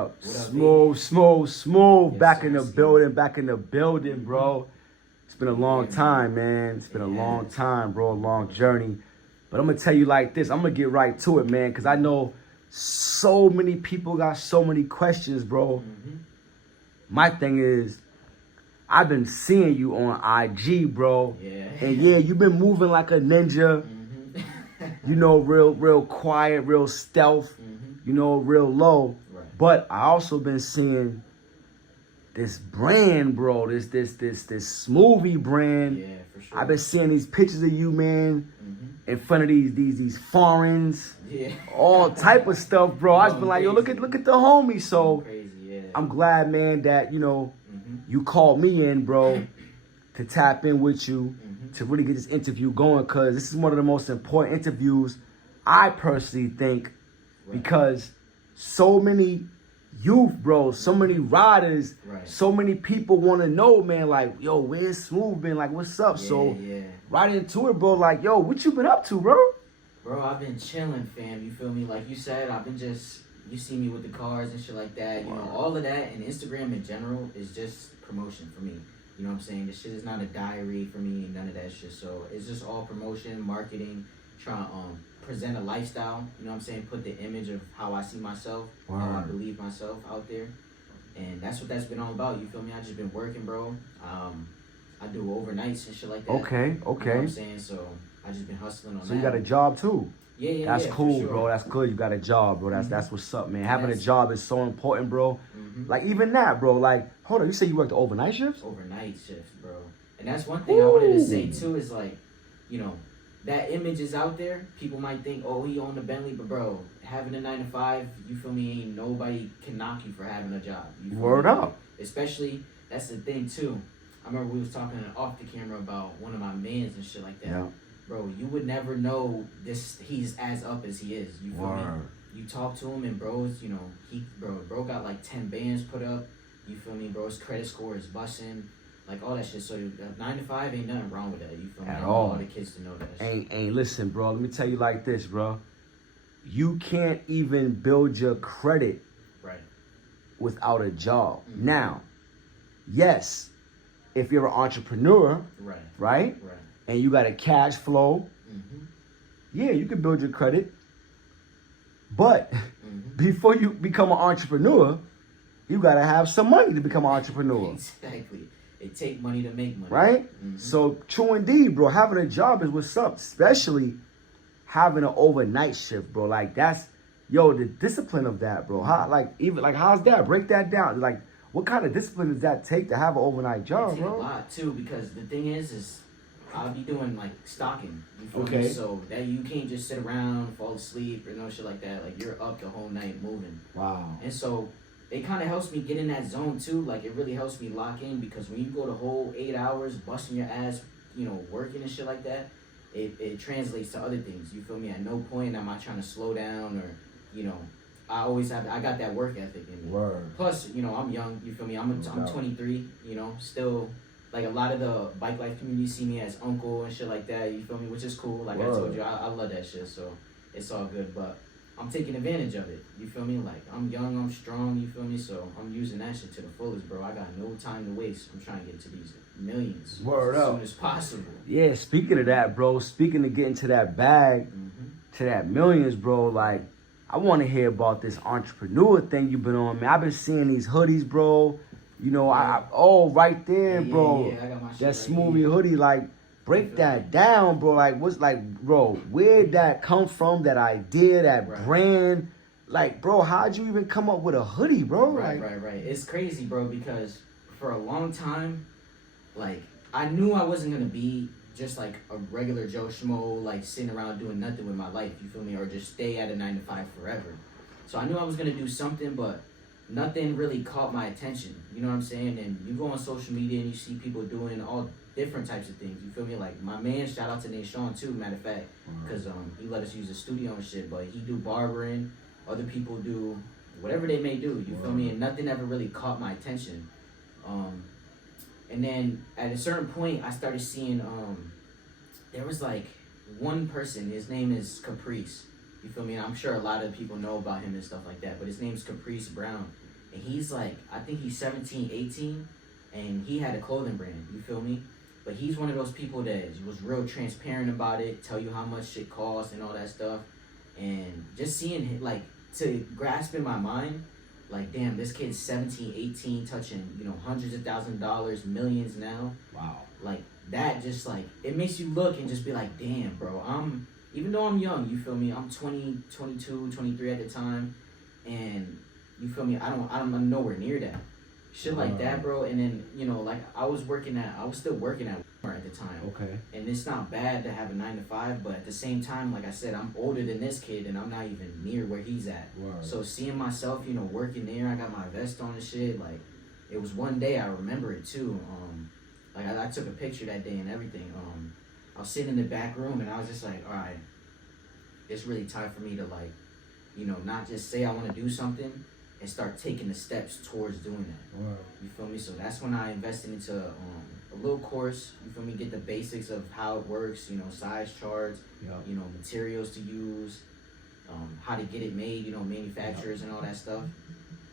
up? What up, Smoove. Yes, Back sir, in the Steve. building, bro. It's been a long time, man. It's been a long time, bro. A long journey. But I'm going to tell you like this. I'm going to get right to it, man, because I know so many people got so many questions, bro. My thing is, I've been seeing you on IG, bro. Yeah. And yeah, you've been moving like a ninja. You know, real quiet, real stealth. You know, real low. Right. But I also been seeing this brand, bro. This Smoovie brand. Yeah, for sure. I've been seeing these pictures of you, man, in front of these foreigns. Yeah. All type of stuff, bro. I've been like, yo, look at the homie. So Crazy, yeah. I'm glad, man, that, you know, you called me in, bro, to tap in with you, to really get this interview going, because this is one of the most important interviews, I personally think, because so many youth, bro, so many riders, so many people want to know, man, like, yo, where's Smoove been? Like, what's up? So right into it, bro, like, yo, what you been up to, bro? Bro, I've been chilling, fam. You feel me? Like you said, I've been just, you see me with the cars and shit like that. You know, all of that, and Instagram in general is just promotion for me. You know what I'm saying? This shit is not a diary for me, none of that shit. So it's just all promotion, marketing, trying to present a lifestyle. You know what I'm saying? Put the image of how I see myself, how I believe myself out there. And that's what that's been all about. You feel me? I just been working, bro. I do overnights and shit like that. Okay. You know what I'm saying? So I just been hustling on that. So you got a job too? Yeah. That's cool, sure. bro. That's good. You got a job, bro. That's what's up, man. Having a job is so important, bro. Like, even that, bro. Like, hold on. You say you work the overnight shifts? Overnight shifts, bro. And that's one thing I wanted to say, too, is like, you know, that image is out there. People might think, oh, he owned a Bentley. But, bro, having a 9-to-5, you feel me, ain't nobody can knock you for having a job. You feel Word me? up. Especially, that's the thing, too. I remember we was talking off the camera about one of my mans and shit like that. Yeah. Bro, you would never know he's as up as he is. You feel me? You talk to him and bro's, you know, bro got like 10 bands put up. You feel me? Bro's credit score is busting. Like all that shit. So 9-to-5 ain't nothing wrong with that. You feel me? At I all. want all the kids to know that shit. Ain't listen, bro. Let me tell you like this, bro. You can't even build your credit without a job. Now, yes, if you're an entrepreneur, right? And you got a cash flow, yeah, you can build your credit. But before you become an entrepreneur, you got to have some money to become an entrepreneur. Exactly. It take money to make money. Right? So, true indeed, bro. Having a job is what's up. Especially having an overnight shift, bro. Like, that's, yo, the discipline of that, bro. How, how's that? Break that down. Like, what kind of discipline does that take to have an overnight job, it take bro? a lot, too, because the thing is I'll be doing, like, stocking. You feel Okay. me? So that you can't just sit around, fall asleep, or no shit like that. Like, you're up the whole night moving. Wow. And so it kind of helps me get in that zone, too. Like, it really helps me lock in, because when you go the whole 8 hours busting your ass, you know, working and shit like that, it translates to other things. You feel me? At no point am I trying to slow down or, you know, I got that work ethic in me. Word. Plus, you know, I'm young. You feel me? I'm 23. You know, still, like, a lot of the bike life community see me as uncle and shit like that. You feel me? Which is cool. Like I told you, I love that shit. So it's all good. But I'm taking advantage of it. You feel me? Like, I'm young, I'm strong. You feel me? So I'm using that shit to the fullest, bro. I got no time to waste. I'm trying to get to these millions as soon as possible. Yeah, speaking of that, bro. Speaking of getting to that bag, to that millions, bro. Like, I want to hear about this entrepreneur thing you've been on, man. I've been seeing these hoodies, bro. You know, right there, bro. Yeah, I got my shit that Smoovie hoodie, like, break that down, bro. Like, bro, where'd that come from? That idea, that brand? Like, bro, how'd you even come up with a hoodie, bro? Right. It's crazy, bro, because for a long time, like, I knew I wasn't going to be just like a regular Joe Schmo, like sitting around doing nothing with my life, you feel me? Or just stay at a 9-to-5 forever. So I knew I was going to do something, but nothing really caught my attention. You know what I'm saying? And you go on social media and you see people doing all different types of things. You feel me? Like, my man, shout out to Nate Sean too, matter of fact, because he let us use the studio and shit, but he do barbering. Other people do whatever they may do, you feel me? And nothing ever really caught my attention. And then at a certain point, I started seeing, there was like one person, his name is Caprice. You feel me? And I'm sure a lot of people know about him and stuff like that, but his name's Caprice Brown. and he's like, I think he's 17, 18, and he had a clothing brand. You feel me? But he's one of those people that was real transparent about it, tell you how much shit costs and all that stuff, and just seeing him, like, to grasp in my mind, like, damn, this kid's 17, 18, touching, you know, hundreds of thousands of dollars, millions now. Wow. Like, that just, like, it makes you look and just be like, damn, bro, even though I'm young, you feel me, I'm 20, 22, 23 at the time, and, you feel me, I'm nowhere near that. Shit like that, bro, and then, you know, like, I was still working at Walmart at the time. Okay. And it's not bad to have a 9 to 5, but at the same time, like I said, I'm older than this kid, and I'm not even near where he's at. Word. So seeing myself, you know, working there, I got my vest on and shit, like, it was one day, I remember it too, like, I took a picture that day and everything, I was sitting in the back room, and I was just like, all right, it's really time for me to, like, you know, not just say I want to do something, and start taking the steps towards doing that. Word. You feel me? So that's when I invested into a little course. You feel me? Get the basics of how it works. You know, size charts. Yep. You know, materials to use. How to get it made. You know, manufacturers and all that stuff.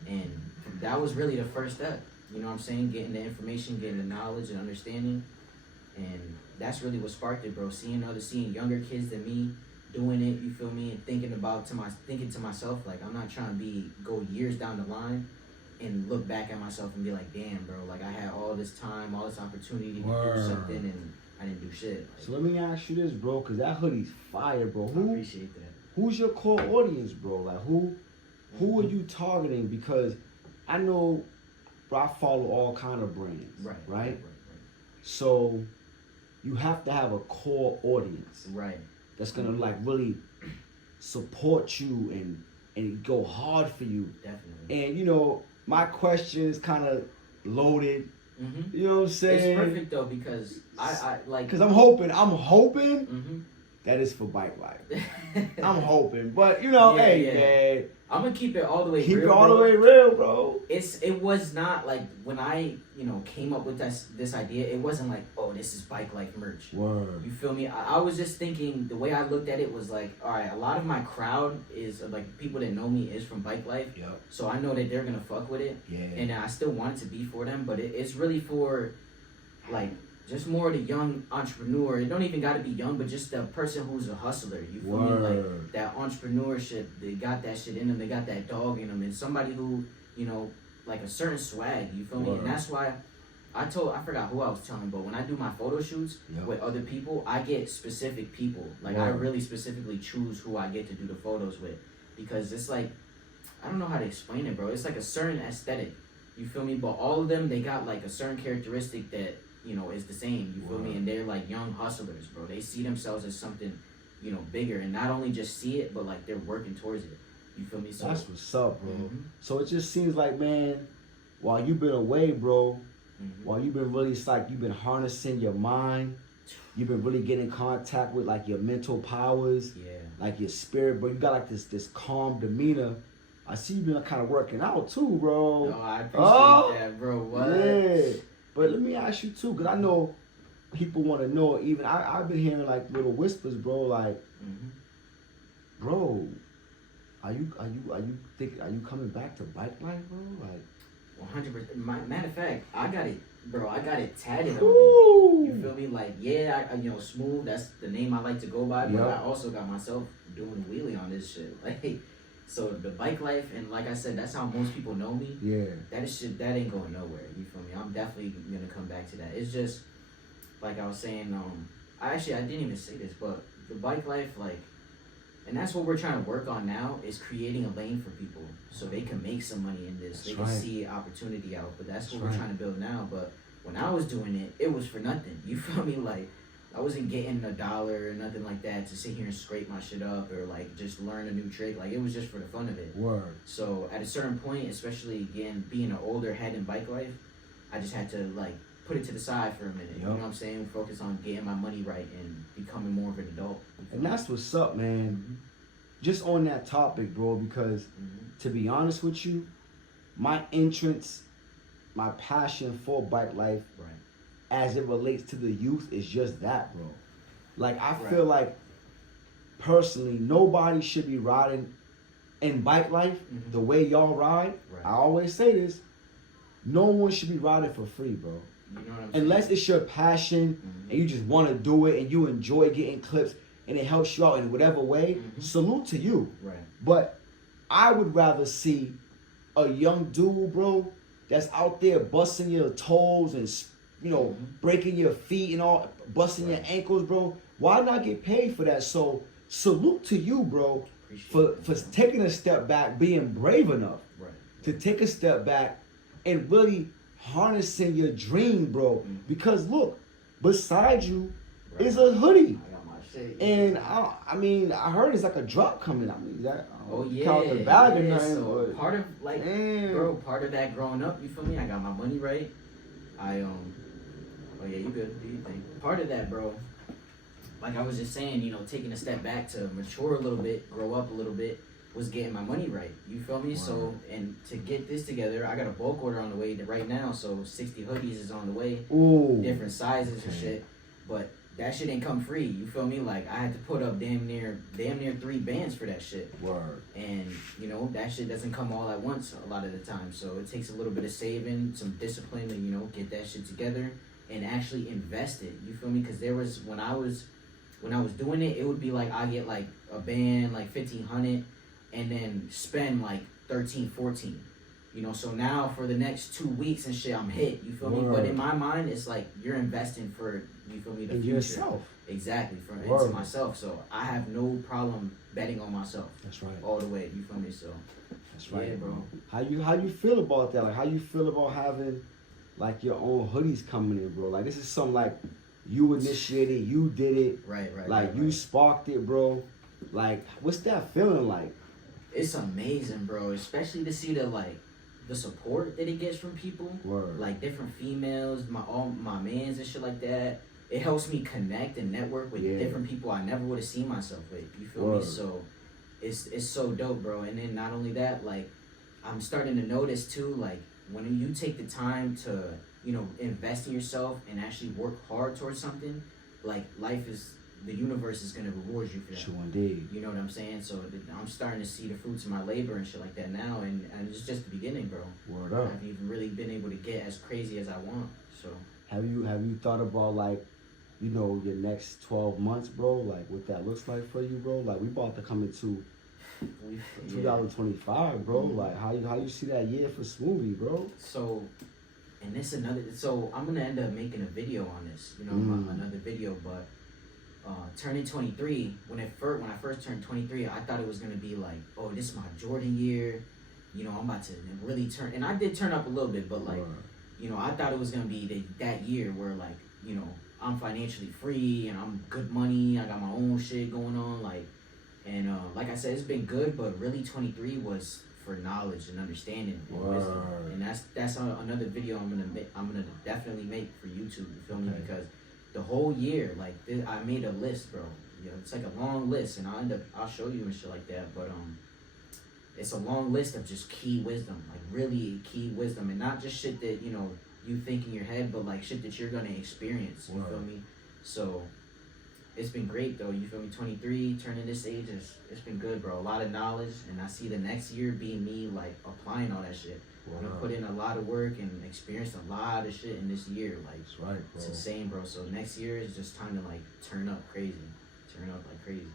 And that was really the first step. You know what I'm saying? Getting the information, getting the knowledge and understanding. And that's really what sparked it, bro. Seeing younger kids than me doing it, you feel me, and thinking to myself, like, I'm not trying to go years down the line and look back at myself and be like, damn, bro, like, I had all this time, all this opportunity to do something, and I didn't do shit. Like, so let me ask you this, bro, because that hoodie's fire, bro. I appreciate that. Who's your core audience, bro? Like, who are you targeting? Because I know, bro, I follow all kind of brands, right? So you have to have a core audience. Right. That's gonna like really support you and go hard for you. Definitely. And you know, my question is kind of loaded. Mm-hmm. You know what I'm saying? It's perfect though because I like. Because I'm hoping mm-hmm. that is for bike life. I'm hoping, but you know, man, I'm gonna keep it all the way. Keep real, it all bro. the way real, bro. It was not like when I came up with this idea. It wasn't like, oh, this is bike life merch. Word. You feel me? I was just thinking the way I looked at it was like, all right, a lot of my crowd is like people that know me is from bike life. Yep. So I know that they're gonna fuck with it. Yeah. And I still want it to be for them, but it's really for like just more the young entrepreneur. It don't even got to be young, but just the person who's a hustler. You feel me? Like that entrepreneurship. They got that shit in them. They got that dog in them. And somebody who, like a certain swag. You feel me? And that's why I forgot who I was telling, but when I do my photo shoots with other people, I get specific people. Like I really specifically choose who I get to do the photos with. Because it's like, I don't know how to explain it, bro. It's like a certain aesthetic. You feel me? But all of them, they got like a certain characteristic that, is the same, you feel me? And they're like young hustlers, bro. They see themselves as something, bigger, and not only just see it, but like they're working towards it. You feel me? So that's what's up, bro. Mm-hmm. So it just seems like, man, while you've been away, bro, while you've been really, it's like you've been harnessing your mind, you've been really getting in contact with like your mental powers, like your spirit, bro. You got like this calm demeanor. I see you been kind of working out too, bro. No, I appreciate that, bro. What? Yeah. But let me ask you too, because I know people want to know. Even I've been hearing like little whispers, bro. Like, bro, are you coming back to bike life, bro? Like, 100%. Matter of fact, I got it, bro. I got it tatted on me. You feel me? Like, Smoove. That's the name I like to go by. But I also got myself doing a wheelie on this shit. Like. So the bike life, and like I said, that's how most people know me. Yeah. That ain't going nowhere. You feel me? I'm definitely gonna come back to that. It's just like I was saying. I didn't even say this, but the bike life, like, and that's what we're trying to work on now is creating a lane for people so they can make some money in this. They can see opportunity out. But that's what we're trying to build now. But when I was doing it, it was for nothing. You feel me? Like. I wasn't getting $1 or nothing like that to sit here and scrape my shit up or like just learn a new trick. Like it was just for the fun of it. Word. So at a certain point, especially again being an older head in bike life, I just had to like put it to the side for a minute. You know what I'm saying? Focus on getting my money right and becoming more of an adult. And that's what's up, man. Just on that topic, bro, because to be honest with you, my entrance, my passion for bike life, as it relates to the youth, is just that, bro. Like, I feel like, personally, nobody should be riding in bike life, Mm-hmm. the way y'all ride, Right. I always say this, no one should be riding for free, bro. You know what I'm saying? Unless it's your passion Mm-hmm. and you just want to do it and you enjoy getting clips and it helps you out in whatever way, Mm-hmm. salute to you. Right. But I would rather see a young dude, bro, that's out there busting your toes and, you know, Mm-hmm. breaking your feet and all, busting your ankles, bro. Why not get paid for that? So salute to you, bro, for taking a step back, being brave enough to take a step back and really harnessing your dream, bro. Mm-hmm. Because look, beside you is a hoodie. I got my shit. And I mean, I heard it's like a drop coming. I mean, that count the yeah, bag or yeah. nothing. So But part of like, damn. bro, part of that growing up, you feel me? I got my money right. Oh yeah, you good? Do you think? Part of that, bro. Like I was just saying, you know, taking a step back to mature a little bit, grow up a little bit, was getting my money right. You feel me? Wow. So, and to get this together, I got a bulk order on the way right now. So 60 hoodies is on the way. Ooh. Different sizes and shit. But that shit ain't come free. You feel me? Like I had to put up damn near 3 bands for that shit. Word. And you know that shit doesn't come all at once a lot of the time. So it takes a little bit of saving, some discipline to get that shit together and actually invest it. You feel me? Because there was when I was doing it, it would be like I get like a band like 1,500 and then spend like 13, 14. You know, so now for the next 2 weeks and shit, I'm hit. You feel me? But in my mind, it's like you're investing for, you feel me, the future. Yourself. Exactly, into myself. So I have no problem betting on myself. That's right. All the way. You feel me? So that's right, yeah, bro. How you feel about that? Like how you feel about having like your own hoodies coming in, bro? Like this is something like you initiated, you did it. Right. Like you sparked it, bro. Like what's that feeling like? It's amazing, bro. Especially to see the support that it gets from people. Word. Like different females, all my mans and shit like that. It helps me connect and network with different people I never would have seen myself with. You feel me? So it's so dope, bro. And then not only that, like I'm starting to notice too, like when you take the time to, invest in yourself and actually work hard towards something, like the universe is gonna reward you for that. Sure indeed. You know what I'm saying? So I'm starting to see the fruits of my labor and shit like that now, and it's just the beginning, bro. Word up. I haven't even really been able to get as crazy as I want. So have you thought about like, your next 12 months, bro? Like what that looks like for you, bro? Like we about to come into 2025, bro. Mm-hmm. Like how you see that year for Smoove, bro? So, and this so I'm gonna end up making a video on this, another video, but. Turning 23, when I first turned 23, I thought it was going to be like, oh, this is my Jordan year. I'm about to really turn. And I did turn up a little bit, but like, I thought it was going to be that year where like, I'm financially free and I'm good money. I got my own shit going on. Like I said, it's been good, but really 23 was for knowledge and understanding and wisdom. And that's another video I'm going to definitely make for YouTube. You feel me? Because the whole year, like I made a list, bro. It's like a long list, and I'll show you and shit like that. But it's a long list of just key wisdom, like really key wisdom, and not just shit that you think in your head, but like shit that you're gonna experience. You feel me? So it's been great though. You feel me? 23, turning this age, it's been good, bro. A lot of knowledge, and I see the next year being me like applying all that shit. I'm gonna put in a lot of work and experience a lot of shit in this year. Like, that's right, bro. It's insane, bro. So next year is just time to like turn up like crazy.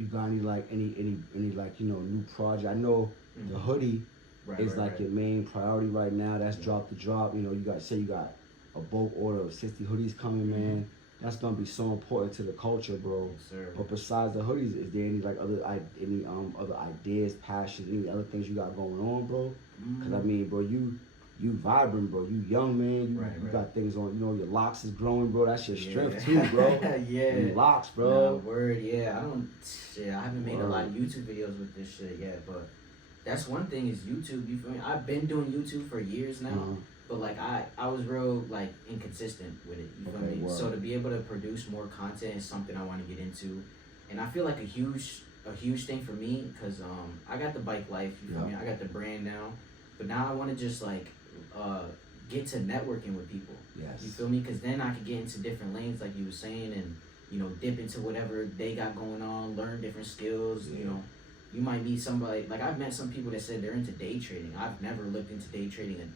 You got any like new project? I know the hoodie is your main priority right now. That's drop to drop. You got a bulk order of 60 hoodies coming, man. That's gonna be so important to the culture, bro. Yes, sir. But besides the hoodies, is there any other ideas, passions, any other things you got going on, bro? Because I mean, bro, you vibrant, bro. You young, man. You got things on. Your locks is growing, bro. That's your strength too, bro. Your locks, bro. Word, yeah. I haven't made a lot of YouTube videos with this shit yet, but that's one thing is YouTube. You feel me? I've been doing YouTube for years now. But like I was real like inconsistent with it. You feel me? Wow. So to be able to produce more content is something I want to get into, and I feel like a huge thing for me because I got the bike life. You feel me? I got the brand now, but now I want to just like get to networking with people. Yes. You feel me? Because then I could get into different lanes like you were saying, and dip into whatever they got going on, learn different skills. You might meet somebody, like I've met some people that said they're into day trading. I've never looked into day trading,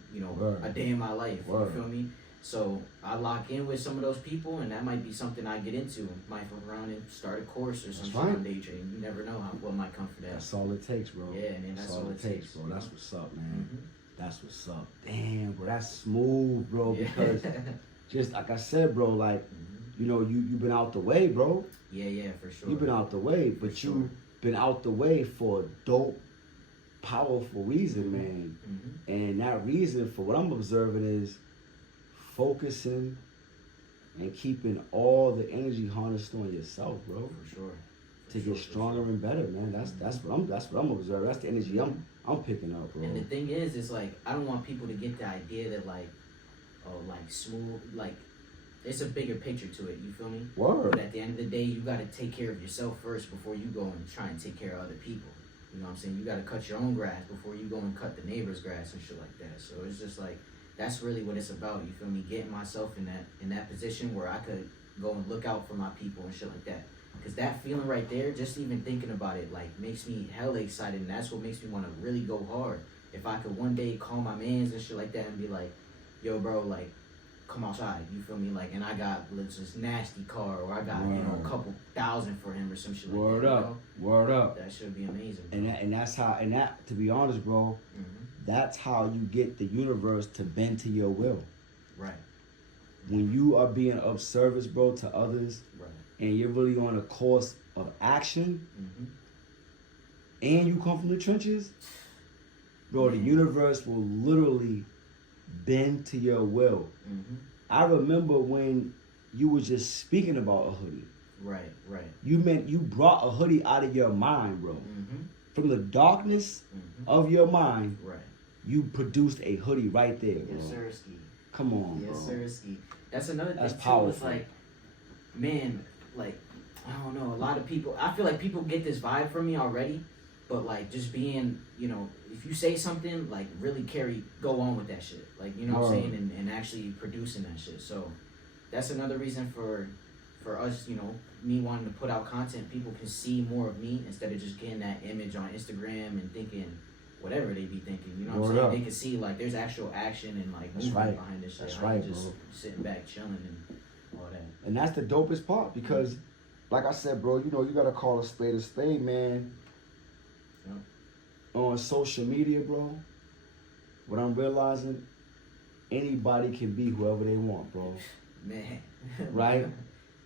a day in my life. You feel me? So I lock in with some of those people, and that might be something I get into. Might fuck around and start a course or something on day trading. You never know what might come for that. That's all it takes, bro. Yeah, man, that's all it takes, bro. That's what's up, man. That's what's up. Damn, bro, that's smooth, bro. Because just like I said, bro, like you've been out the way, bro. Yeah, for sure. You've been out the way, but you've been out the way for a dope, powerful reason, man. And that reason, for what I'm observing, is focusing and keeping all the energy harnessed on yourself, bro. For sure. To get stronger and better, man. That's what I'm observing. That's the energy I'm picking up, bro. And the thing is, it's like I don't want people to get the idea that like smooth, like it's a bigger picture to it. You feel me? Word. But at the end of the day, you got to take care of yourself first before you go and try and take care of other people. You know what I'm saying? You got to cut your own grass before you go and cut the neighbor's grass and shit like that. So it's just like that's really what it's about. You feel me? Getting myself in that position where I could go and look out for my people and shit like that. Because that feeling right there, just even thinking about it, like, makes me hella excited. And that's what makes me want to really go hard. If I could one day call my mans and shit like that and be like, yo, bro, like, come outside, you feel me? Like, and I got this nasty car, or I got, a couple thousand for him or some shit like that. Word up. That should be amazing, bro. And that's how, to be honest, bro, that's how you get the universe to bend to your will. Right. When you are being of service, bro, to others, and you're really on a course of action, and you come from the trenches, bro, the universe will literally bend to your will. I remember when you were just speaking about a hoodie. Right. You brought a hoodie out of your mind, bro. From the darkness of your mind, you produced a hoodie right there, bro. Yes, sir, Ski. Come on, bro. Yes, sir, Ski. That's another thing, That's too. powerful. It's like, man, like, I don't know, a lot of people, I feel like people get this vibe from me already, but like just being, if you say something, like really go on with that shit. Like, you know what I'm saying? And actually producing that shit. So that's another reason for us, me wanting to put out content. People can see more of me instead of just getting that image on Instagram and thinking whatever they be thinking. You know what I'm saying? They can see like there's actual action and like movement behind this shit. That's right, just bro. Sitting back chilling and all that. And that's the dopest part because, like I said, bro, you gotta call a spade, man. On social media, bro, what I'm realizing, anybody can be whoever they want, bro. Man. Right?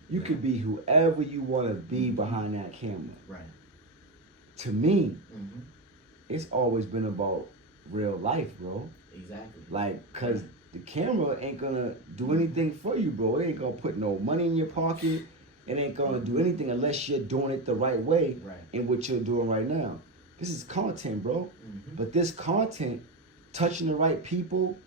You could be whoever you want to be behind that camera. Right. To me, it's always been about real life, bro. Exactly. Like, cause the camera ain't gonna do anything for you, bro. It ain't gonna put no money in your pocket. It ain't gonna do anything unless you're doing it the right way in what you're doing right now. This is content, bro. But this content, touching the right people,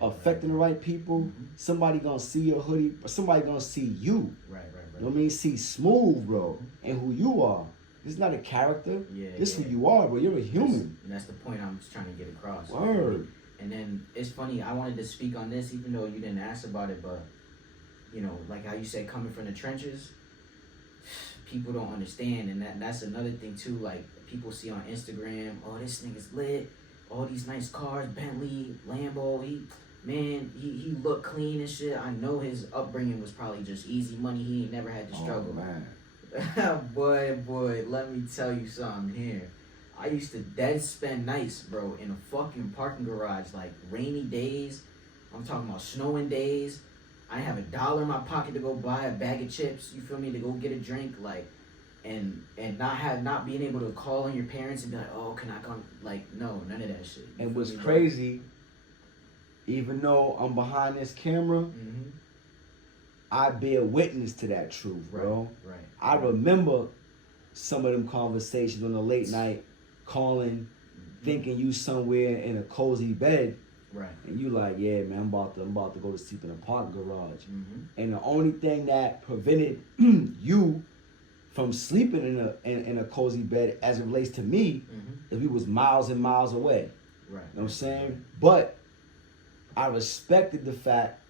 affecting the right people, somebody gonna see your hoodie, or somebody gonna see you. Right. You know what I mean? See Smoove, bro, and who you are. This is not a character. This is who you are, bro. You're a human. And that's the point I'm just trying to get across. Word. And then it's funny, I wanted to speak on this even though you didn't ask about it, but like how you said coming from the trenches, people don't understand, and that's another thing too. Like people see on Instagram, oh, this nigga's lit, all these nice cars, Bentley, Lambo, he look clean and shit. I know his upbringing was probably just easy money. He ain't never had to struggle. Man. boy, let me tell you something here. I used to dead spend nights, bro, in a fucking parking garage, like rainy days. I'm talking about snowing days. I have $1 in my pocket to go buy a bag of chips, you feel me, to go get a drink, like, and not being able to call on your parents and be like, oh, can I come? Like, no, none of that shit. And what's crazy, even though I'm behind this camera, I bear witness to that truth, bro. Right. I remember some of them conversations on the late night, calling, thinking you somewhere in a cozy bed. Right. And you like, yeah, man, I'm about to go to sleep in a park garage. And the only thing that prevented you from sleeping in a cozy bed as it relates to me is we was miles and miles away. Right. You know what I'm saying? But I respected the fact,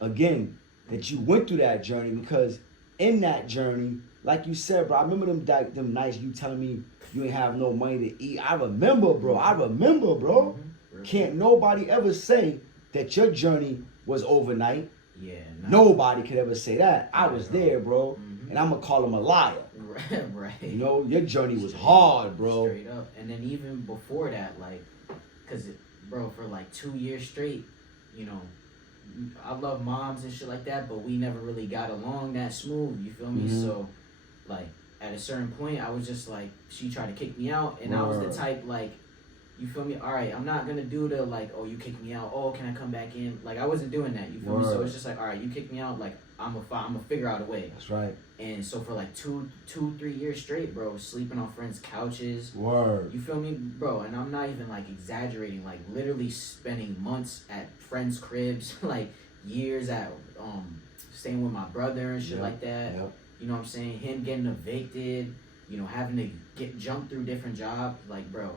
again, that you went through that journey, because in that journey like you said, bro, I remember them nights you telling me you ain't have no money to eat. I remember, bro. Mm-hmm. Can't nobody ever say that your journey was overnight. Yeah. Nobody could ever say that. I was there, bro. Mm-hmm. And I'm going to call him a liar. Right. You know, your journey was hard, bro. Straight up. And then even before that, like, because, bro, for like 2 years straight, you know, I love moms and shit like that, but we never really got along that smooth, you feel me? Mm-hmm. So, like, at a certain point, I was just like, she tried to kick me out, and I was the type, like, you feel me? All right, I'm not going to do the, like, oh, you kicked me out. Oh, can I come back in? Like, I wasn't doing that, you feel me? So it's just like, all right, you kicked me out. Like, I'm going to figure out a way. That's right. And so for like 3 years straight, bro, sleeping on friends' couches. Word. You feel me, bro? And I'm not even, like, exaggerating. Like, literally spending months at friends' cribs, like, years at, staying with my brother and shit like that. Yep. You know what I'm saying? Him getting evicted, you know, having to jump through different jobs. Like, bro,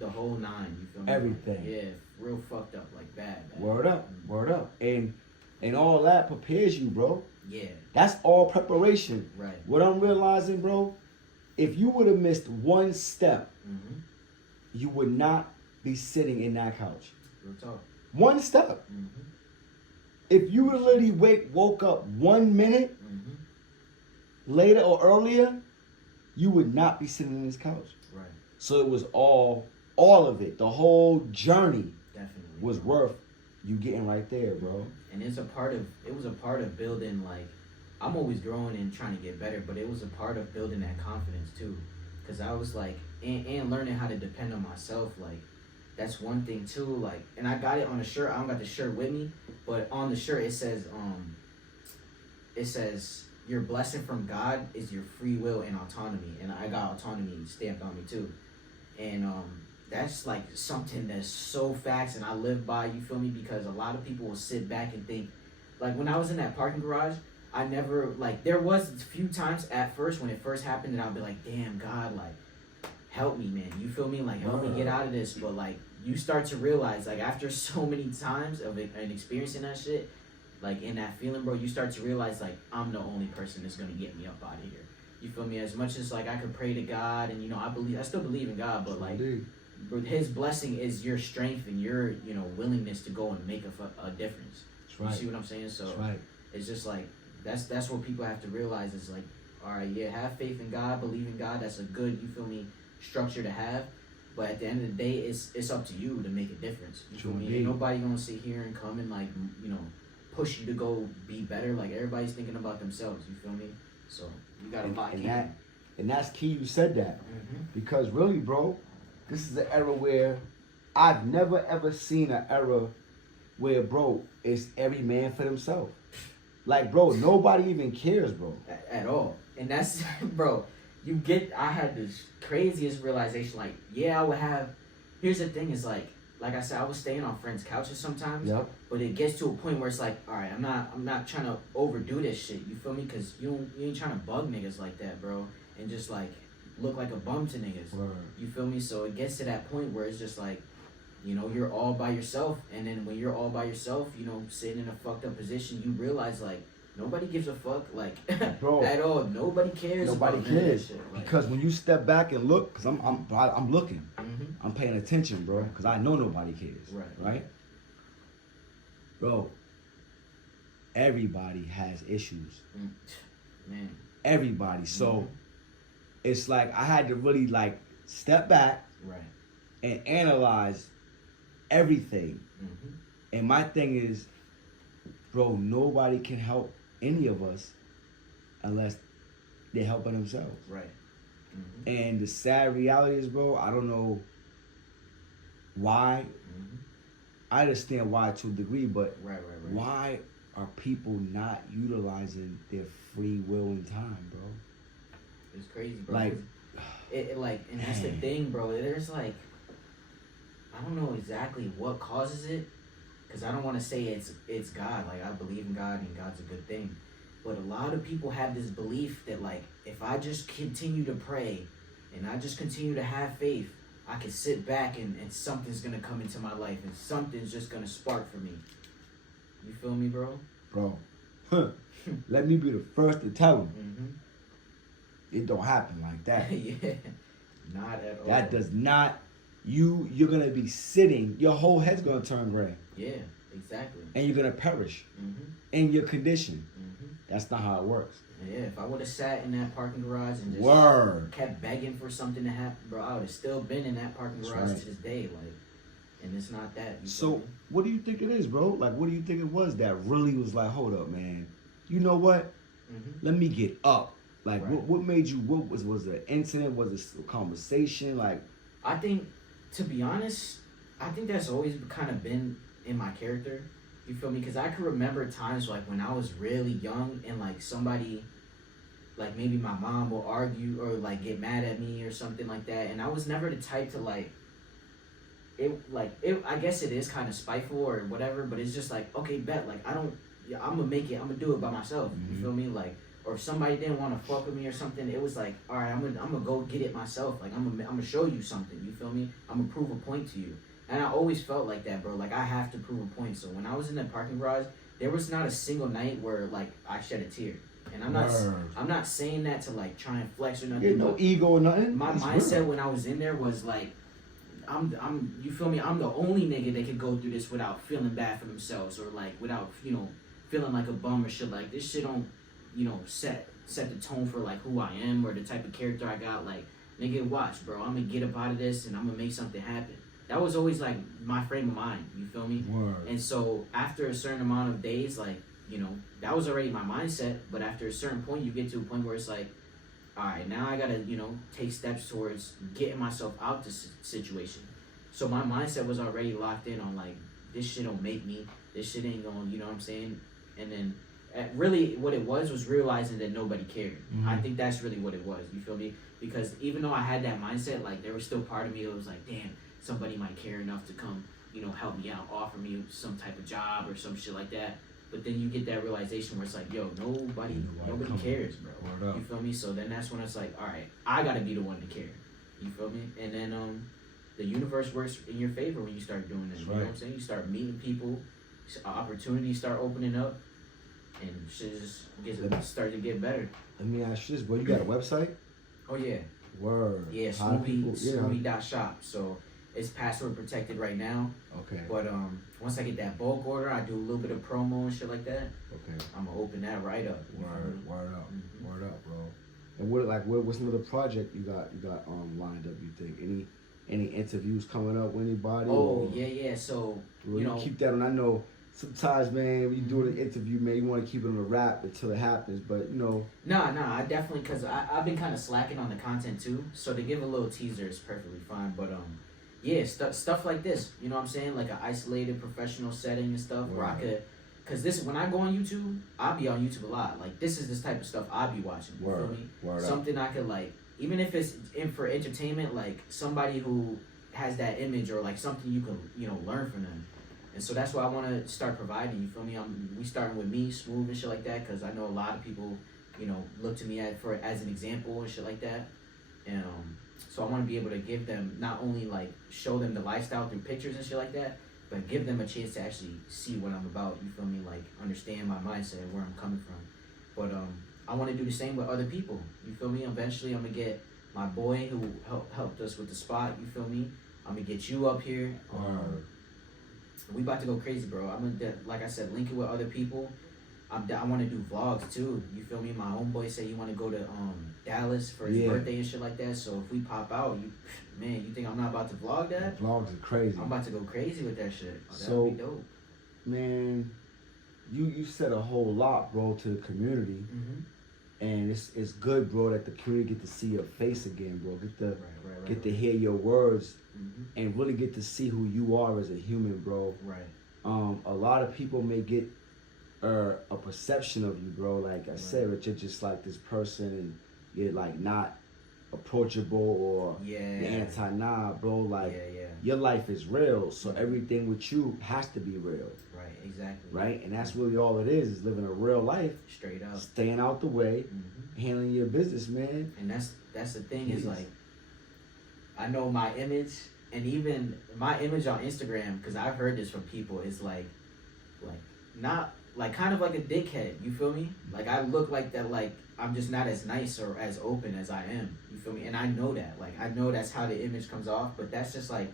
the whole nine, you feel me? Everything. Yeah, real fucked up, like bad. Word up. Word up. And all that prepares you, bro. Yeah. That's all preparation. Right. What I'm realizing, bro, if you would have missed one step, you would not be sitting in that couch. Real talk. One step. If you would literally woke up 1 minute later or earlier, you would not be sitting in this couch. Right. So it was all of it. The whole journey Definitely was worth you getting right there, bro. And it was a part of building, like, I'm always growing and trying to get better, but it was a part of building that confidence too. Cause I was like, and learning how to depend on myself, like, that's one thing too, like, and I got it on a shirt. I don't got the shirt with me, but on the shirt it says your blessing from God is your free will and autonomy, and I got autonomy stamped on me too. And that's like something that's so facts, and I live by, you feel me? Because a lot of people will sit back and think, like, when I was in that parking garage, I never, like, there was a few times at first when it first happened that I'll be like, damn, God, like, help me, man, you feel me? Like, help me get out of this. But, like, you start to realize, like, after so many times of it and experiencing that shit, like, in that feeling, bro, you start to realize, like, I'm the only person that's gonna get me up out of here. You feel me? As much as, like, I could pray to God, and, you know, I still believe in God, but, like, His blessing is your strength and your, you know, willingness to go and make a difference. That's right. You see what I'm saying? So that's right. It's just like, that's what people have to realize is, like, all right, yeah, have faith in God, believe in God. That's a good, you feel me, structure to have. But at the end of the day, it's up to you to make a difference. You feel me? Ain't nobody gonna sit here and come and, like, you know, push you to go be better. Like, everybody's thinking about themselves. You feel me? So you gotta lock in. And that's key. You said that because really, bro, this is an era where I've never ever seen an era where, bro, it's every man for themselves. Like, bro, nobody even cares, bro. At all. And that's, bro, I had this craziest realization, like, yeah, I would have, here's the thing is, like I said, I was staying on friends' couches sometimes, but it gets to a point where it's like, all right, I'm not trying to overdo this shit, you feel me? Because you ain't trying to bug niggas like that, bro, and just, like, look like a bum to niggas. Word. You feel me? So it gets to that point where it's just like, you know, you're all by yourself, and then when you're all by yourself, you know, sitting in a fucked up position, you realize, like, nobody gives a fuck, like, bro, at all. Nobody cares. Nobody cares shit, like, because when you step back and look, because I'm looking, I'm paying attention, bro, because I know nobody cares, right? Bro, everybody has issues, man. Everybody. So it's like I had to really, like, step back, and analyze everything. And my thing is, bro, nobody can help any of us unless they're helping themselves. Right. And the sad reality is, bro, I don't know why. I understand why to a degree, but why are people not utilizing their free will and time, bro? It's crazy, bro. Like, and that's the thing, bro. There's, like, I don't know exactly what causes it, because I don't want to say it's God. Like, I believe in God and God's a good thing. But a lot of people have this belief that, like, if I just continue to pray and I just continue to have faith, I can sit back and something's going to come into my life and something's just going to spark for me. You feel me, bro? Bro, let me be the first to tell him. It don't happen like that. Yeah, not at all. That does not. You're gonna be sitting. Your whole head's gonna turn gray. Yeah, exactly. And you're gonna perish Mm-hmm. in your condition. Mm-hmm. That's not how it works. Yeah, if I would have sat in that parking garage and just kept begging for something to happen, bro, I would have still been in that parking garage to this day. Like, and it's not that. So, what do you think it is, bro? Like, what do you think it was that really was like, hold up, man? You know what? Mm-hmm. Let me get up. Like, Right. what made you? What was it an incident? Was it a conversation? Like, I think, to be honest, I think that's always kind of been in my character. You feel me? Because I can remember times like when I was really young and like somebody, like maybe my mom will argue or like get mad at me or something like that, and I was never the type to like. I guess it is kind of spiteful or whatever, but it's just like, okay, bet, like I'm gonna make it. I'm gonna do it by myself. Mm-hmm. You feel me? Like, or if somebody didn't want to fuck with me or something, it was like, all right, I'm gonna go get it myself. Like I'm gonna show you something. You feel me? I'm gonna prove a point to you. And I always felt like that, bro. Like I have to prove a point. So when I was in that parking garage, there was not a single night where like I shed a tear. And I'm not saying that to like try and flex or nothing. Yeah, no ego or nothing. My mindset when I was in there was like, you feel me? I'm the only nigga that could go through this without feeling bad for themselves or like without, feeling like a bum or shit. Like this shit don't, set the tone for like who I am or the type of character I got. Like, nigga, watch, bro. I'm gonna get up out of this and I'm gonna make something happen. That was always like my frame of mind. You feel me? Word. And so after a certain amount of days, like, that was already my mindset. But after a certain point, you get to a point where it's like, all right, now I gotta, take steps towards getting myself out this situation. So my mindset was already locked in on like, this shit don't make me. This shit ain't going, you know what I'm saying? And then really what it was realizing that nobody cared. Mm-hmm. I think that's really what it was. You feel me? Because even though I had that mindset, like there was still part of me that was like, damn, somebody might care enough to come, help me out, offer me some type of job or some shit like that. But then you get that realization where it's like, yo, nobody cares, bro. You feel me? So then that's when it's like, all right, I gotta be the one to care. You feel me? And then the universe works in your favor when you start doing this. You know what I'm saying? You start meeting people, opportunities start opening up, and shit just start to get better. Let me ask you this, bro. You got a website? Oh yeah. Word. Yeah, Smoove.shop. So it's password protected right now. Okay. But once I get that bulk order, I do a little bit of promo and shit like that. Okay. I'm gonna open that right up. Word up. Mm-hmm. Word up, bro. And what's another project you got lined up, you think? Any interviews coming up with anybody? Oh, yeah. So, keep that on. I know sometimes, man, when you do an interview, man, you want to keep it on the wrap until it happens, but, Nah, I definitely, because I've been kind of slacking on the content, too. So to give a little teaser is perfectly fine. But, yeah, stuff like this, you know what I'm saying? Like an isolated professional setting and stuff where I could, because when I go on YouTube, I'll be on YouTube a lot. Like, this is this type of stuff I'll be watching, you feel me? Something I could, like, even if it's for entertainment, like somebody who has that image or like something you can, learn from them. And so that's why I want to start providing, you feel me? We starting with me, Smoove and shit like that, because I know a lot of people, look to me as an example and shit like that. And so I want to be able to give them, not only like show them the lifestyle through pictures and shit like that, but give them a chance to actually see what I'm about, you feel me? Like understand my mindset and where I'm coming from. But I want to do the same with other people, you feel me? Eventually I'm going to get my boy who helped us with the spot, you feel me? I'm going to get you up here. We about to go crazy, bro. I'm going to, like I said, link it with other people. I want to do vlogs too, you feel me? My homeboy said you want to go to Dallas for his birthday and shit like that. So if we pop out, you think I'm not about to vlog that? Vlogs are crazy. I'm about to go crazy with that shit. So, that'd be dope. Man, you said a whole lot, bro, to the community. Mm-hmm. And it's good, bro, that the community get to see your face again, bro. Get to hear your words, and really get to see who you are as a human, bro. Right. A lot of people may get a perception of you, bro. Like I said, that you're just like this person, and you're like not approachable or anti-nah, bro. Like your life is real, so everything with you has to be real. Right, exactly. Right, and that's really all it is living a real life. Straight up. Staying out the way, handling your business, man. And that's the thing is like, I know my image, and even my image on Instagram, because I've heard this from people, is like not like kind of like a dickhead. You feel me? Like I look like that. Like I'm just not as nice or as open as I am. You feel me? And I know that. Like I know that's how the image comes off. But that's just like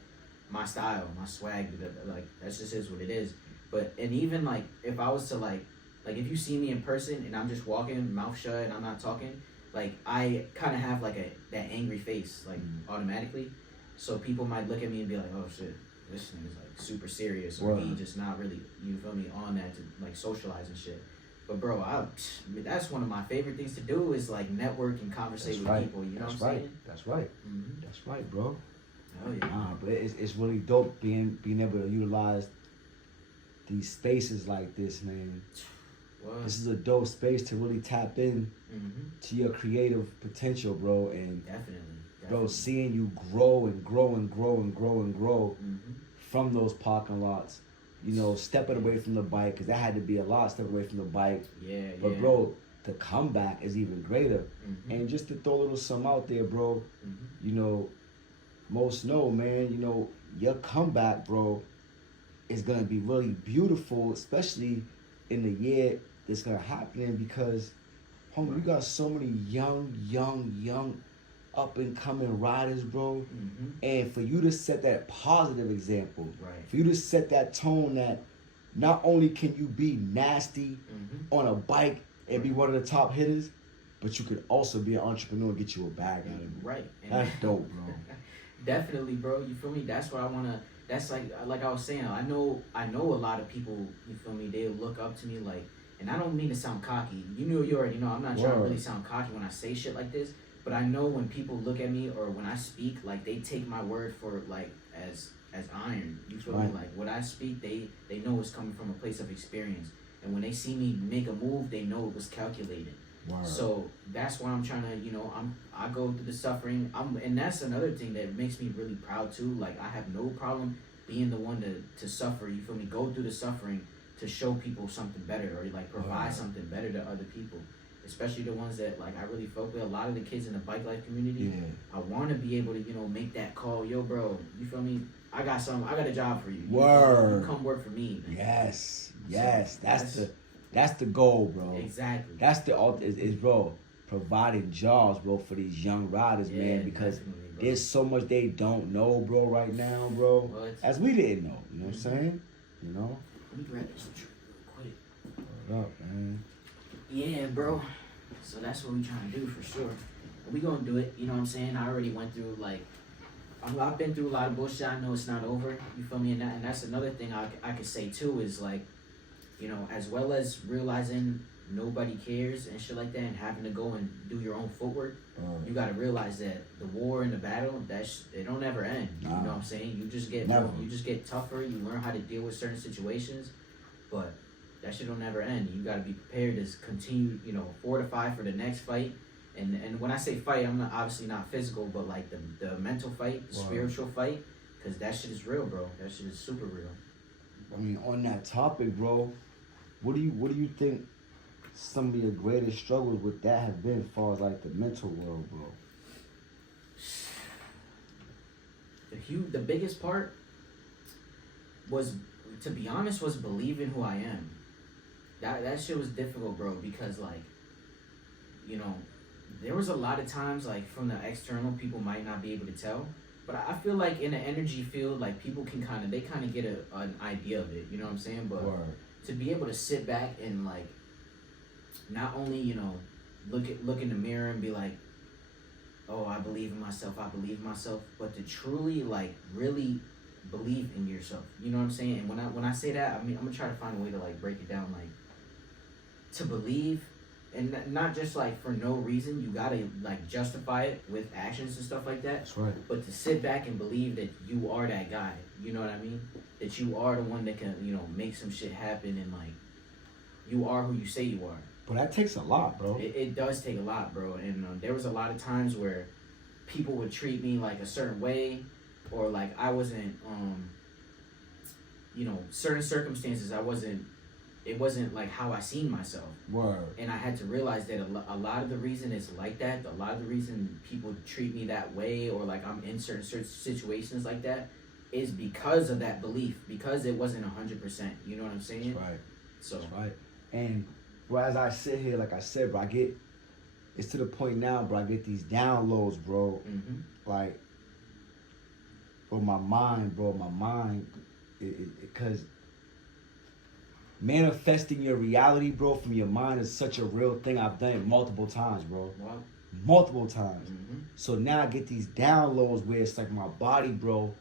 my style, my swag. Like that's just is what it is. But and even like if I was to like if you see me in person and I'm just walking, mouth shut, and I'm not talking, like I kind of have like that angry face like automatically. So people might look at me and be like, oh shit, this nigga's like super serious, or he just not really, you feel me, on that to like socialize and shit. But bro, that's one of my favorite things to do is like network and conversate with people. You know what I'm saying? That's right. Mm-hmm. That's right, bro. Oh yeah. Nah, but it's really dope being able to utilize these spaces like this, man. What? This is a dope space to really tap in to your creative potential, bro. And definitely. Bro, seeing you grow and grow and grow and grow and grow from those parking lots, you know, stepping away from the bike, because that had to be a lot, stepping away from the bike. Yeah, But bro, the comeback is even greater. And just to throw a little something out there, bro, you know, most know, man, you know, your comeback, bro, is going to be really beautiful, especially in the year that's going to happen, because, homie, you got so many young up and coming riders, bro. And for you to set that positive example, for you to set that tone that not only can you be nasty on a bike and be one of the top hitters, but you could also be an entrepreneur and get you a bag out of it. Right. That's dope, bro. Definitely, bro. You feel me? That's what I wanna. That's like I was saying. I know a lot of people. You feel me? They look up to me like, and I don't mean to sound cocky. You already know. I'm not trying to really sound cocky when I say shit like this. But I know when people look at me or when I speak, like they take my word for like as iron. You feel me? Like what I speak, they know it's coming from a place of experience. And when they see me make a move, they know it was calculated. So that's why I'm trying to, you know, I go through the suffering. And that's another thing that makes me really proud too. Like I have no problem being the one to suffer. You feel me? Go through the suffering to show people something better, or like provide something better to other people. Especially the ones that like I really fuck with. A lot of the kids in the bike life community. I want to be able to, you know, make that call. Yo, bro, you feel me? I got a job for you. You come work for me, man. Yes. That's the goal, bro. Exactly. That's the is bro, providing jobs, bro, for these young riders, man, because there's so much they don't know, bro, right now, bro. As we didn't know, you know what I'm saying? You know? Let me grab this real quick. Hold up, man. Yeah, bro. So that's what we trying to do for sure. We gonna do it. You know what I'm saying? I already went through like, I've been through a lot of bullshit. I know it's not over. You feel me? And that's another thing I could say too is like, you know, as well as realizing nobody cares and shit like that, and having to go and do your own footwork, you gotta realize that the war and the battle, it don't ever end. You know what I'm saying? You just get tougher. You learn how to deal with certain situations, but that shit don't never end. You gotta be prepared to continue, you know, fortify for the next fight. And when I say fight, I'm obviously not physical, but like the mental fight, the spiritual fight, because that shit is real, bro. That shit is super real. I mean, on that topic, bro, what do you think some of your greatest struggles with that have been as far as like the mental world, bro? The biggest part was, to be honest, was believing who I am. That shit was difficult, bro, because like, you know, there was a lot of times like from the external, people might not be able to tell, but I feel like in the energy field, like people can kind of get an idea of it, you know what I'm saying? But to be able to sit back and like, not only, you know, look in the mirror and be like, oh, I believe in myself, but to truly like really believe in yourself, you know what I'm saying? And when I say that, I mean, I'm gonna try to find a way to like break it down, like to believe, and not just like for no reason. You gotta like justify it with actions and stuff like that. That's right. But to sit back and believe that you are that guy, you know what I mean? That you are the one that can, you know, make some shit happen, and like you are who you say you are. But that takes a lot, bro. It does take a lot, bro. And there was a lot of times where people would treat me like a certain way, or like I wasn't, you know, certain circumstances it wasn't like how I seen myself. And I had to realize that a lot of the reason it's like that, a lot of the reason people treat me that way, or like I'm in certain situations like that, is because of that belief, because it wasn't 100%. You know what I'm saying? Right. So that's right. And bro, as I sit here, like I said, bro, it's to the point now, bro. I get these downloads, bro. Like, bro, my mind, because manifesting your reality, bro, from your mind is such a real thing. I've done it multiple times, bro. wow. Multiple times. So now I get these downloads where it's like my body, bro,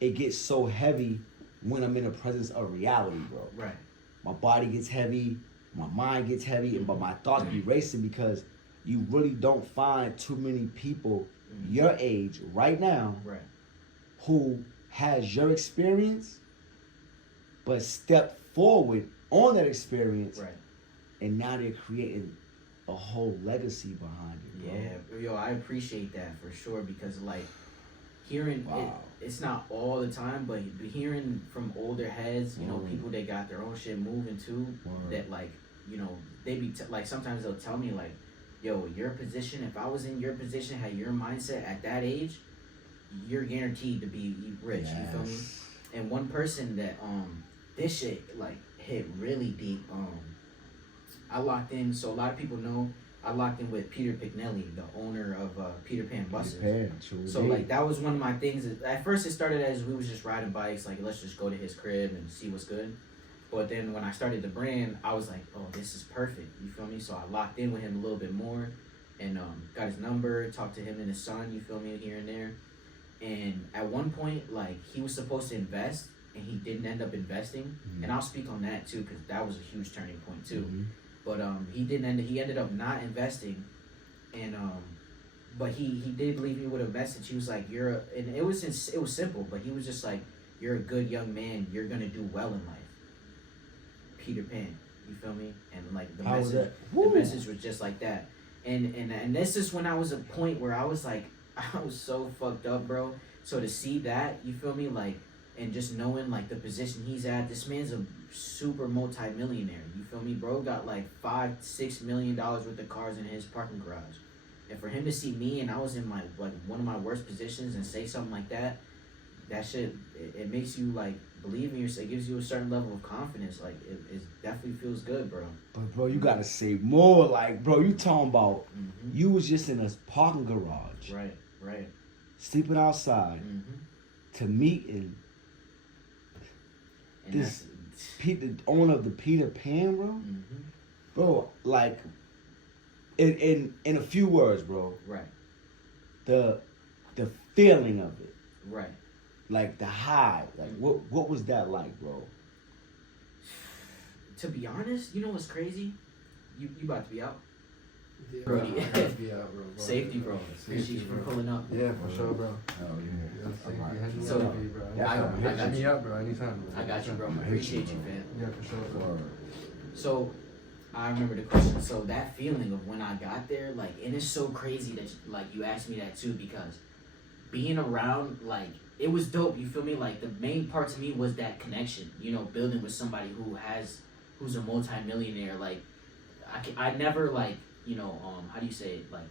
it gets so heavy when I'm in the presence of reality, bro. Right. My body gets heavy, my mind gets heavy, but my thoughts be racing because you really don't find too many people your age right now Right. who has your experience but stepped forward on that experience, Right. and now they're creating a whole legacy behind it, bro. Yeah, yo, I appreciate that for sure because like hearing Wow. it's not all the time, but hearing from older heads, you know, Word. people that got their own shit moving too, Word. that like, you know, they be like sometimes they'll tell me like, yo, your position, if I was in your position, had your mindset at that age, you're guaranteed to be rich. Yes. You feel me? And one person that this shit like hit really deep. I locked in, so a lot of people know I locked in with Peter Pignelli, the owner of Peter Pan Buses. So like that was one of my things. At first it started as we was just riding bikes, like let's just go to his crib and see what's good. But then when I started the brand, I was like, oh, this is perfect. You feel me? So I locked in with him a little bit more and got his number, talked to him and his son, you feel me, here and there. And at one point, like he was supposed to invest and he didn't end up investing. And I'll speak on that too, because that was a huge turning point too. But he ended up not investing, and but he did leave me with a message. He was like, and it was simple, but he was just like, you're a good young man. You're gonna do well in life. Peter Pan, you feel me? And like the message was just like that. And this is when I was a point where I was like, I was so fucked up, bro. So to see that, you feel me, like. And just knowing like the position he's at, this man's a super multi-millionaire. You feel me, bro? Got like $5-6 million worth of cars in his parking garage. And for him to see me and I was in my like one of my worst positions and say something like that, that shit it makes you like believe in yourself. It gives you a certain level of confidence. Like it definitely feels good, bro. But bro, you gotta say more. Like, bro, you talking about you was just in a parking garage, right, sleeping outside to meet and this the owner of the Peter Pan, bro. Bro, like in a few words, bro. Right. The feeling of it. Right. Like the high. Like what was that like, bro? To be honest, you know what's crazy? You about to be out? Yeah, Bro, I gotta be out, bro. Safety, bro. Appreciate you for pulling up. Yeah, for sure, bro. Oh yeah. So, bro. I Hit me up, bro. Anytime, bro. I got you, bro. Appreciate you, man. Yeah, for sure, bro. So, I remember the question. So that feeling of when I got there, like, and it's so crazy that like you asked me that too, because being around, like, it was dope. You feel me? Like the main part to me was that connection. You know, building with somebody who's a multi-millionaire. Like, I never like. You know, how do you say it? Like,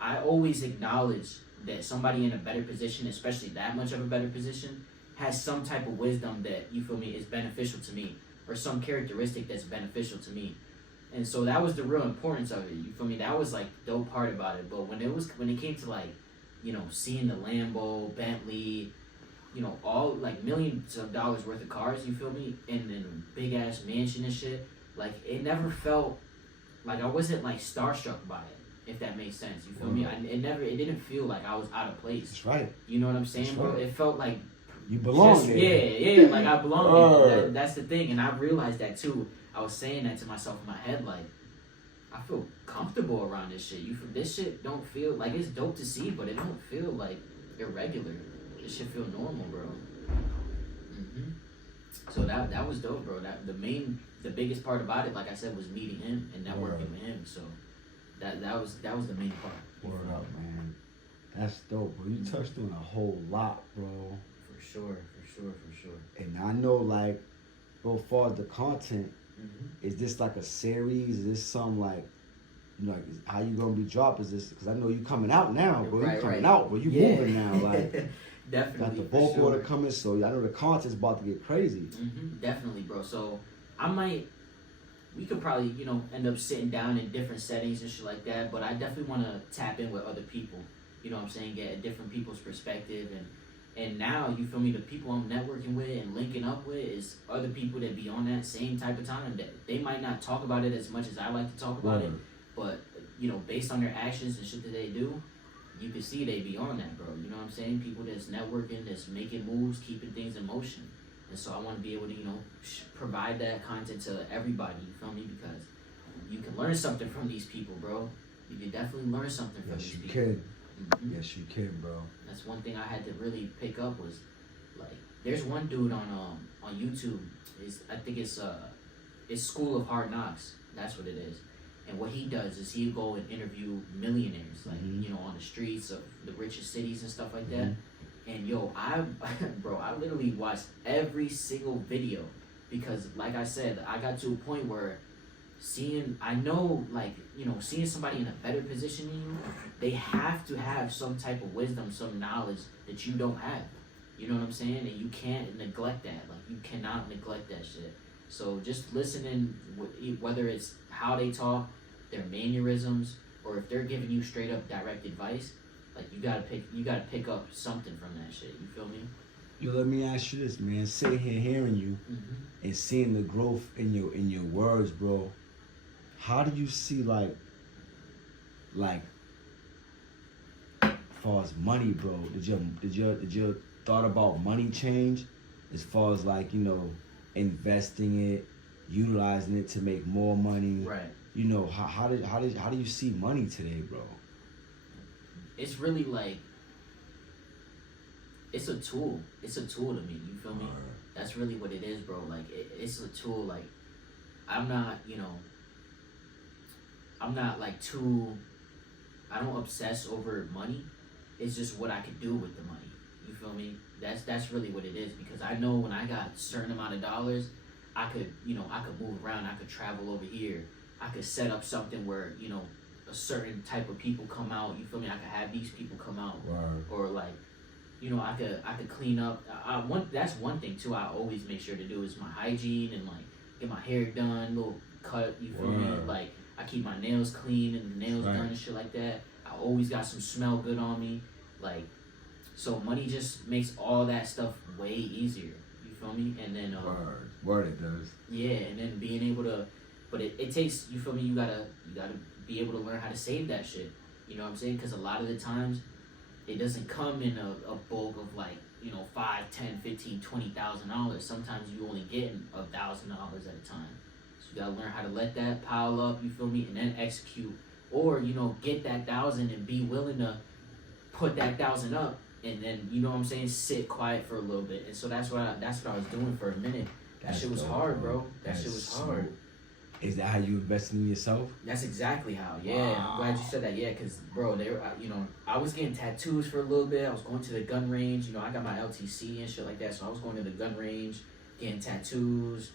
I always acknowledge that somebody in a better position, especially that much of a better position, has some type of wisdom that, you feel me, is beneficial to me, or some characteristic that's beneficial to me. And so that was the real importance of it, you feel me? That was like the dope part about it. But when it came to like, you know, seeing the Lambo, Bentley, you know, all like millions of dollars worth of cars, you feel me, and then big ass mansion and shit, like it never felt like I wasn't like starstruck by it, if that makes sense. You feel me? It didn't feel like I was out of place. That's right. You know what I'm saying, That's bro? right. It felt like You belong there. Yeah, like I belong there. That's the thing, and I realized that too. I was saying that to myself in my head, like I feel comfortable around this shit. This shit don't feel like it's dope to see, but it don't feel like irregular. This shit feel normal, bro. So that was dope, bro. The biggest part about it, like I said, was meeting him and networking with him. So that was the main part. Word up, man. That's dope, bro. You touched on a whole lot, bro. For sure. And I know, like, bro, as far as the content, is this like a series? Is this some like, you know, like, how you gonna be dropped? Is this because I know you coming out now, bro? You coming out, bro? You moving now, like. Definitely. Got the bulk order coming, so I know the content's about to get crazy. Definitely, bro. So we could probably, you know, end up sitting down in different settings and shit like that, but I definitely want to tap in with other people, you know what I'm saying, get different people's perspective, and now, you feel me, the people I'm networking with and linking up with is other people that be on that same type of time, that they might not talk about it as much as I like to talk about it, but, you know, based on their actions and shit that they do, you can see they be on that, bro, you know what I'm saying, people that's networking, that's making moves, keeping things in motion. And so I want to be able to, you know, provide that content to everybody, you feel me? Because you can learn something from these people, bro. You can definitely learn something from these people. Yes, you can. Mm-hmm. Yes, you can, bro. That's one thing I had to really pick up was, like, there's one dude on YouTube. I think it's School of Hard Knocks. That's what it is. And what he does is he'll go and interview millionaires, like, you know, on the streets of the richest cities and stuff like that. And yo, I literally watched every single video because, like I said, I got to a point where seeing somebody in a better position than you, they have to have some type of wisdom, some knowledge that you don't have. You know what I'm saying? And you can't neglect that. Like, you cannot neglect that shit. So just listening, whether it's how they talk, their mannerisms, or if they're giving you straight up direct advice, like, you gotta pick up something from that shit. You feel me? Yo, let me ask you this, man. Sitting here hearing you and seeing the growth in your words, bro. How do you see like as far as money, bro? Did your thought about money change? As far as, like, you know, investing it, utilizing it to make more money. Right. You know, how do you see money today, bro? It's really like, it's a tool. It's a tool to me. You feel me? That's really what it is, bro. Like, it's a tool. Like, I'm not like I don't obsess over money. It's just what I could do with the money. You feel me? That's really what it is, because I know when I got a certain amount of dollars, I could move around. I could travel over here. I could set up something where, you know, a certain type of people come out. You feel me? I could have these people come out, or like, you know, I could clean up. That's one thing too. I always make sure to do is my hygiene and, like, get my hair done, little cut. You feel me? Like, I keep my nails clean and the nails done and shit like that. I always got some smell good on me, like, so money just makes all that stuff way easier. You feel me? And then word it does. Yeah, and then being able to, but it takes, you feel me? You gotta be able to learn how to save that shit. You know what I'm saying? Because a lot of the times, it doesn't come in a bulk of, like, you know, $5, $10, $15, $20,000. Sometimes you only getting $1,000 at a time. So you gotta learn how to let that pile up. You feel me? And then execute, or, you know, get that 1,000 and be willing to put that 1,000 up, and then, you know what I'm saying, sit quiet for a little bit. And so that's what I was doing for a minute. That shit was hard, bro. That shit was hard. Is that how you invested in yourself? That's exactly how. Yeah, I'm glad you said that. Yeah, because, bro, they were, you know, I was getting tattoos for a little bit. I was going to the gun range. You know, I got my LTC and shit like that, so I was going to the gun range, getting tattoos.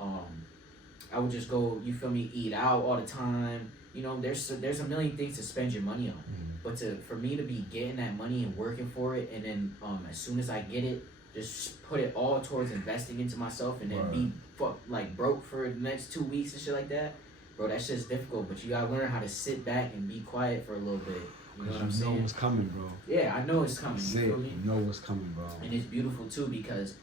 I would just go, you feel me, eat out all the time. You know, there's a million things to spend your money on. But for me to be getting that money and working for it, and then as soon as I get it, just put it all towards investing into myself, and then be broke for the next 2 weeks and shit like that, bro, that shit's difficult. But you gotta learn how to sit back and be quiet for a little bit. You know what I'm saying? You know what's coming, bro. Yeah, I know it's coming. You feel me? You know what's coming, bro. And it's beautiful too, because,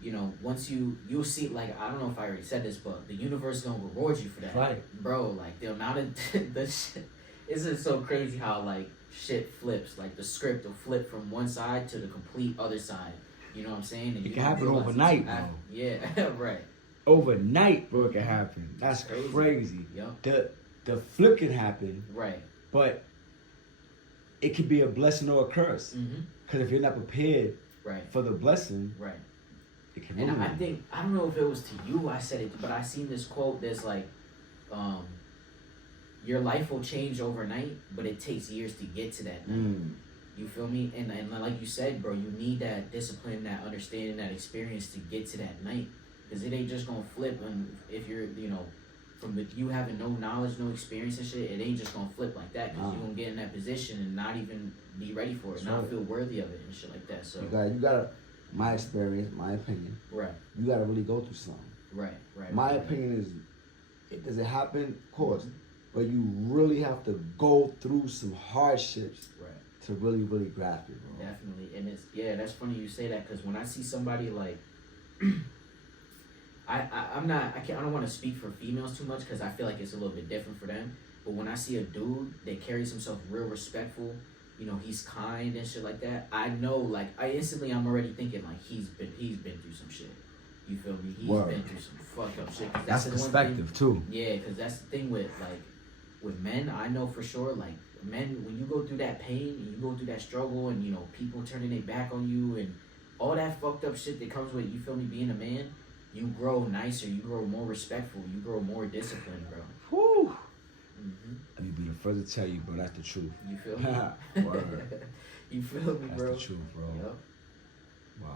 you know, once you'll see, like, I don't know if I already said this, but the universe is gonna reward you for that. Right. Bro, like, the amount of the shit, it's just so crazy how, like, shit flips. Like, the script will flip from one side to the complete other side. You know what I'm saying? And it can happen overnight, bro. Yeah, right. Overnight, bro, it can happen. That's crazy. Yep. The flip can happen. Right. But it could be a blessing or a curse. Because if you're not prepared for the blessing, it can ruin And I think, I don't know if it was to you I said it, but I seen this quote that's like, your life will change overnight, but it takes years to get to that night. You feel me? And like you said, bro, you need that discipline, that understanding, that experience to get to that night. Because it ain't just gonna flip. And if you're, you know, from you having no knowledge, no experience and shit, it ain't just gonna flip like that. Because you're gonna get in that position and not even be ready for it, not feel worthy of it and shit like that. So you gotta, my experience, my opinion. Right. You gotta really go through something. My opinion is, does it happen? Of course. But you really have to go through some hardships to really, really grasp it, bro. Definitely. And it's, that's funny you say that, because when I see somebody like, I don't want to speak for females too much, because I feel like it's a little bit different for them. But when I see a dude that carries himself real respectful, you know, he's kind and shit like that, I know, like, I'm already thinking, like, he's been through some shit. You feel me? He's been through some fucked up shit. That's perspective too. Yeah, because that's the thing with men. I know for sure, like, men, when you go through that pain and you go through that struggle, and, you know, people turning their back on you and all that fucked up shit that comes with, you feel me, being a man, you grow nicer, you grow more respectful, you grow more disciplined, bro. Whew. Let me be the first to tell you, bro, that's the truth. You feel me? Word. You feel me, bro? That's the truth, bro. Yep. Wow.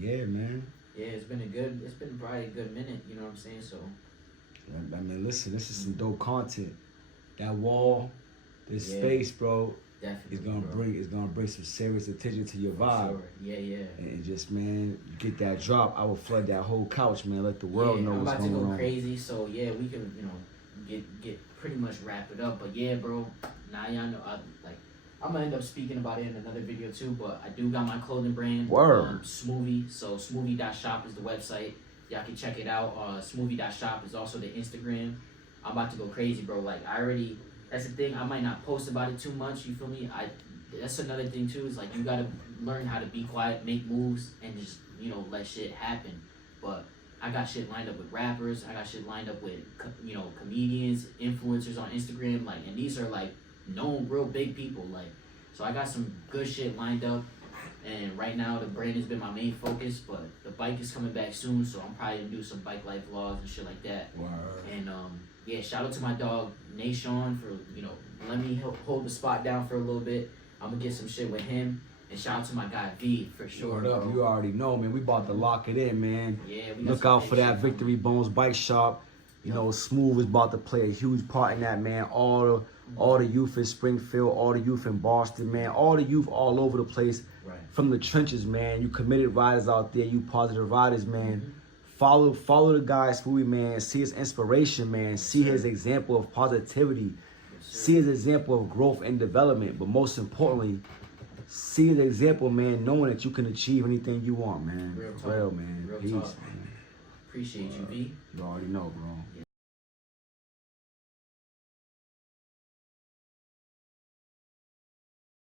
Yeah, man. Yeah, it's been probably a good minute, you know what I'm saying? So, I mean, listen, this is some dope content. That wall, this space, bro, definitely it's gonna bring some serious attention to your vibe. Sure. Yeah. And just, man, you get that drop, I will flood that whole couch, man. Let the world know what's going on. I'm about to go crazy, so yeah, we can, you know, get pretty much wrap it up. But yeah, bro, now y'all know, I'm gonna end up speaking about it in another video too. But I do got my clothing brand, Smoove. So Smoove.shop is the website. Y'all can check it out. Smoove.shop is also the Instagram. I'm about to go crazy, bro. Like, that's the thing. I might not post about it too much. You feel me? That's another thing too. Is like, you gotta learn how to be quiet, make moves, and just, you know, let shit happen. But I got shit lined up with rappers. I got shit lined up with, you know, comedians, influencers on Instagram. Like, and these are like known, real big people. Like, so I got some good shit lined up. And right now, the brand has been my main focus, but the bike is coming back soon, so I'm probably gonna do some bike life vlogs and shit like that. Word. And yeah, shout out to my dog Nashon for, you know, let me hold the spot down for a little bit. I'm gonna get some shit with him. And shout out to my guy V for sure. Word up, you already know, man. We about to lock it in, man. Yeah, look out for that Victory Bones Bike Shop. You know, Smoove is about to play a huge part in that, man. All the youth in Springfield, all the youth in Boston, man. All the youth all over the place. From the trenches, man. You committed riders out there, you positive riders, man. Follow the guy Smoove, man. See his inspiration, man. See his example of positivity. See his example of growth and development. But most importantly, see his example, man, knowing that you can achieve anything you want, man. Real, man. Peace, man. Appreciate you, V. You already know, bro.